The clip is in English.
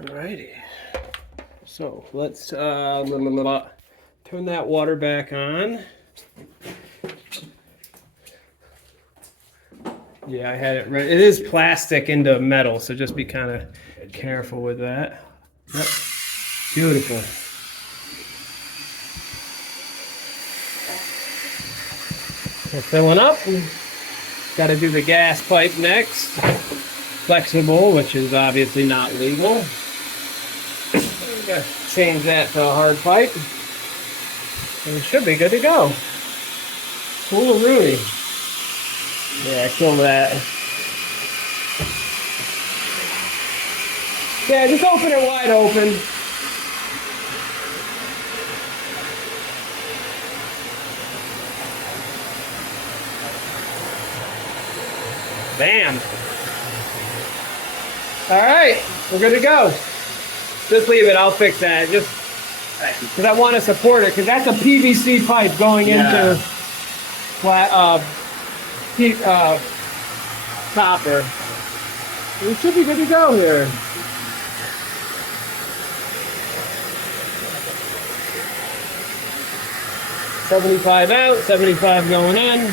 Alrighty. So let's turn that water back on. Yeah, I had it right. It is plastic into metal, so just be kind of careful with that. Yep. Beautiful. We're filling up. Got to do the gas pipe next. Flexible, which is obviously not legal. Got to change that to a hard pipe. And it should be good to go. Cool, Rudy. Yeah, kill that. Yeah, just open it wide open. Bam. All right, we're good to go. Just leave it, I'll fix that. Just because I want to support it, because that's a PVC pipe going into flat, copper. We should be good to go here. $75 out, $75 going in.